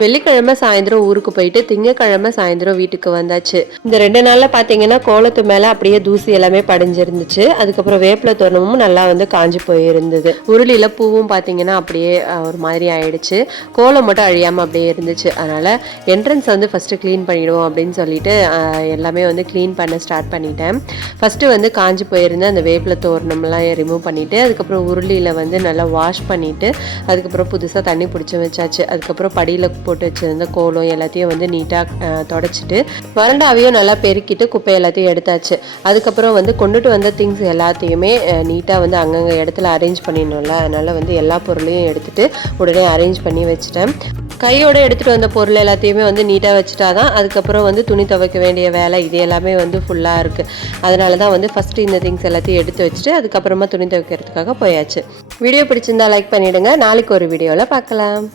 வெள்ளிக்கிழமை சாயந்தரம் ஊருக்கு போயிட்டு திங்கக்கிழமை சாயந்தரம் வீட்டுக்கு வந்தாச்சு. இந்த ரெண்டு நாள்ல பாத்தீங்கன்னா கோலத்து மேல அப்படியே தூசி எல்லாமே படிஞ்சிருந்துச்சு. அதுக்கப்புறம் வேப்பில தோரணமும் நல்லா வந்து காஞ்சு போயிருந்தது. உருளியில பூவும் பாத்தீங்கன்னா அப்படியே ஒரு மாதிரி ஆயிடுச்சு. கோலம் மட்டும் அழியாம அப்படியே இருந்துச்சு. அதனால என்ட்ரன்ஸ் வந்து ஃபர்ஸ்ட் க்ளீன் பண்ணிடுவோம் அப்படின்னு சொல்லிட்டு எல்லாமே வந்து க்ளீன் பண்ண ஸ்டார்ட் பண்ணிட்டேன். ஃபர்ஸ்ட் வந்து காஞ்சு போயிருந்த அந்த வேப்பில தோரணம்லாம் ரிமூவ் பண்ணிட்டு அதுக்கப்புறம் உருளியில வந்து நல்லா வாஷ் பண்ணிட்டு அதுக்கப்புறம் புதுசாக தண்ணி பிடிச்சி வச்சாச்சு. அதுக்கப்புறம் படியில் போட்டு வச்சுருந்த கோலம் எல்லாத்தையும் வந்து நீட்டாக தொடச்சிட்டு வறண்டாவையும் நல்லா பெருக்கிட்டு குப்பை எல்லாத்தையும் எடுத்தாச்சு. அதுக்கப்புறம் வந்து கொண்டுட்டு வந்த திங்ஸ் எல்லாத்தையுமே நீட்டாக வந்து அங்கங்கே இடத்துல அரேஞ்ச் பண்ணிடணும்ல. அதனால் வந்து எல்லா பொருளையும் எடுத்துகிட்டு உடனே அரேஞ்ச் பண்ணி வச்சுட்டேன். கையோடு எடுத்துகிட்டு வந்த பொருள் எல்லாத்தையுமே வந்து நீட்டாக வச்சுட்டா தான் அதுக்கப்புறம் வந்து துணி துவைக்க வேண்டிய வேலை இது எல்லாமே வந்து ஃபுல்லாக இருக்குது அதனால தான் வந்து ஃபஸ்ட்டு இந்த திங்ஸ் எல்லாத்தையும் எடுத்து வச்சுட்டு அதுக்கப்புறமா துணி துவைக்கிறதுக்காக போயாச்சு. வீடியோ பிடிச்சிருந்தா லைக் பண்ணிவிடுங்க நாளைக்கு ஒரு வீடியோவில் பார்க்கலாம்.